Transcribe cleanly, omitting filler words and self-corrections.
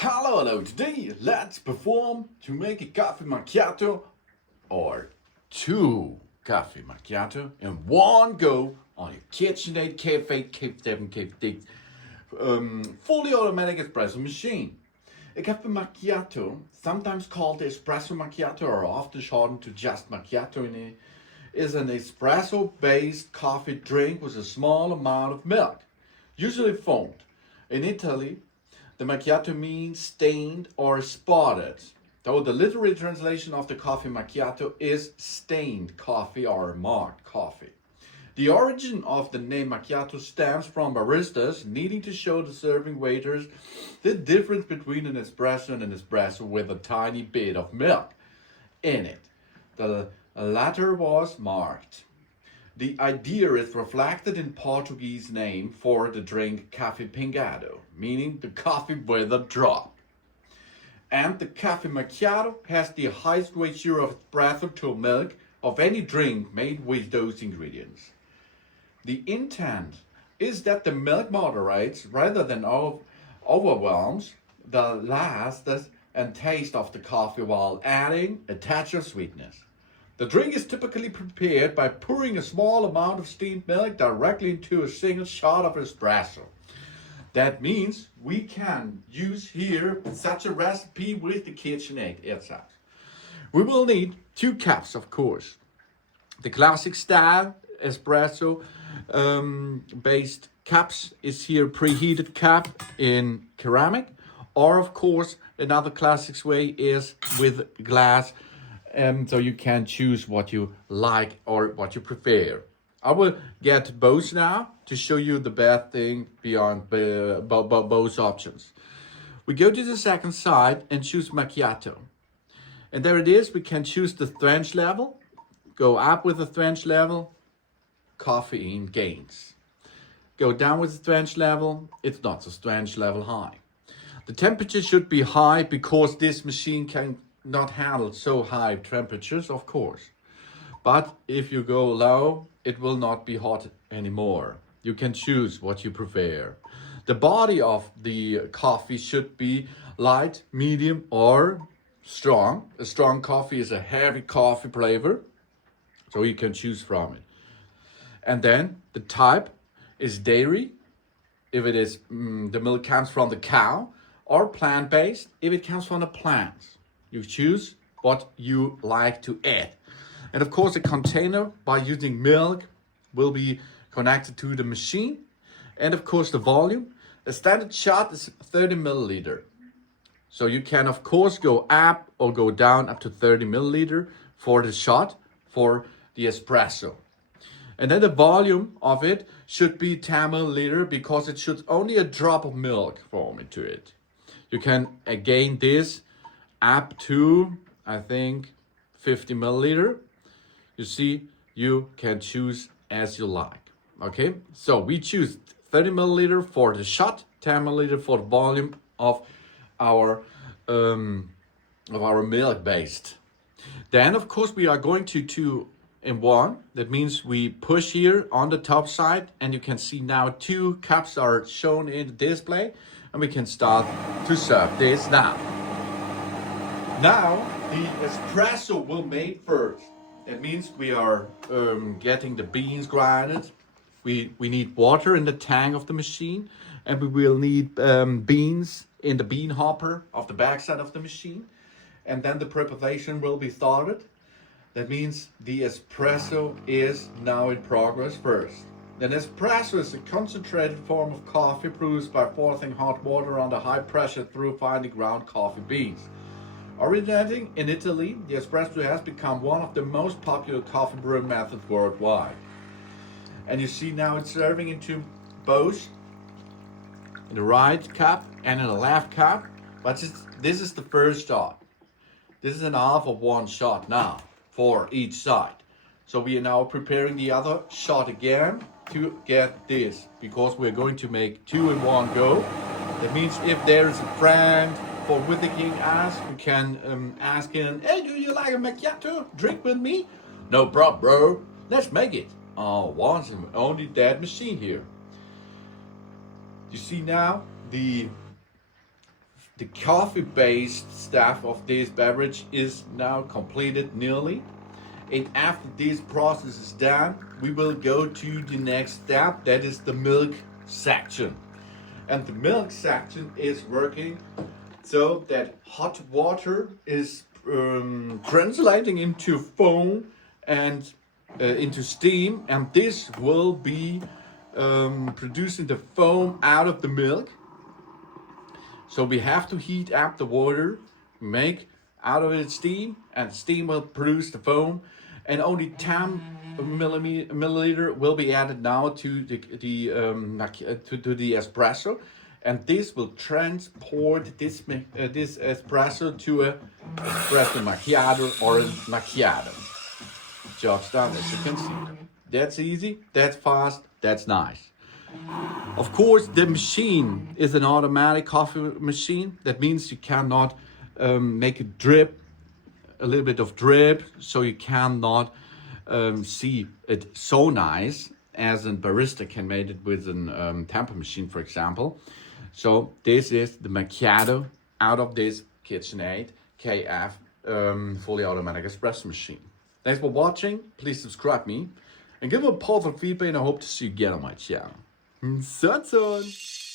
Hello, today let's perform to make a coffee macchiato or two coffee macchiato in one go on your KitchenAid KF8, KF7, KF6 fully automatic espresso machine. A coffee macchiato, sometimes called the espresso macchiato or often shortened to just macchiato, is an espresso-based coffee drink with a small amount of milk, usually foamed. In Italy, the macchiato means stained or spotted, though the literal translation of the coffee macchiato is stained coffee or marked coffee. The origin of the name macchiato stems from baristas needing to show the serving waiters the difference between an espresso and an espresso with a tiny bit of milk in it. The latter was marked. The idea is reflected in Portuguese name for the drink Café Pingado, meaning the coffee with a drop. And the Café Macchiato has the highest ratio of espresso to milk of any drink made with those ingredients. The intent is that the milk moderates rather than overwhelms the last and taste of the coffee while adding a touch of sweetness. The drink is typically prepared by pouring a small amount of steamed milk directly into a single shot of espresso. That means we can use here such a recipe with the KitchenAid itself. We will need 2 cups, of course. The classic style espresso based cups is here preheated cup in ceramic, or of course another classic way is with glass. So you can choose what you like or what you prefer. I will get both now to show you the best thing beyond both options. We go to the second side and choose macchiato. And there it is. We can choose the strength level. Go up with the strength level, caffeine gains. Go down with the strength level, it's not the strength level high. The temperature should be high because this machine can not handle so high temperatures, of course. But if you go low, it will not be hot anymore. You can choose what you prefer. The body of the coffee should be light, medium, or strong. A strong coffee is a heavy coffee flavor, so you can choose from it. And then the type is dairy, if it is the milk comes from the cow, or plant-based, if it comes from the plants. You choose what you like to add. And of course, the container by using milk will be connected to the machine. And of course, the volume. The standard shot is 30 milliliter. So you can of course go up or go down up to 30 milliliter for the shot for the espresso. And then the volume of it should be 10 milliliter because it should only a drop of milk form into it. You can again this up to, I think, 50 milliliter. You see, you can choose as you like. Okay, so we choose 30 milliliter for the shot, 10 milliliter for the volume of our milk based. Then, of course, we are going to 2-in-1. That means we push here on the top side, and you can see now 2 cups are shown in the display, and we can start to serve this now. Now, the espresso will made first. That means we are getting the beans grinded. We need water in the tank of the machine, and we will need beans in the bean hopper of the backside of the machine. And then the preparation will be started. That means the espresso is now in progress first. An espresso is a concentrated form of coffee produced by forcing hot water under high pressure through finely ground coffee beans. Originating in Italy, the espresso has become one of the most popular coffee brewing methods worldwide. And you see now it's serving into both in the right cup and in the left cup. But this is the first shot. This is an half of one shot now for each side. So we are now preparing the other shot again to get this, because we're going to make 2 in one go. That means if there is a friend for visiting us, you can ask him, hey, do you like a macchiato? Drink with me? No problem, bro. Let's make it. Oh, once and only that machine here. You see now the the coffee-based stuff of this beverage is now completed nearly. And after this process is done, we will go to the next step, that is the milk section. And the milk section is working so that hot water is translating into foam and into steam, and this will be producing the foam out of the milk. So we have to heat up the water, make out of it steam, and steam will produce the foam. And only 10 milliliter will be added now to the espresso, and this will transport this espresso to a espresso macchiato or a macchiato. Job's done, as you can see. That's easy, that's fast, that's nice. Of course, the machine is an automatic coffee machine. That means you cannot make a drip, a little bit of drip, so you cannot see it so nice as a barista can make it with a tamper machine, for example. So this is the macchiato out of this KitchenAid KF fully automatic espresso machine. Thanks for watching. Please subscribe me and give me a positive feedback, and I hope to see you again on my channel. Sunshine.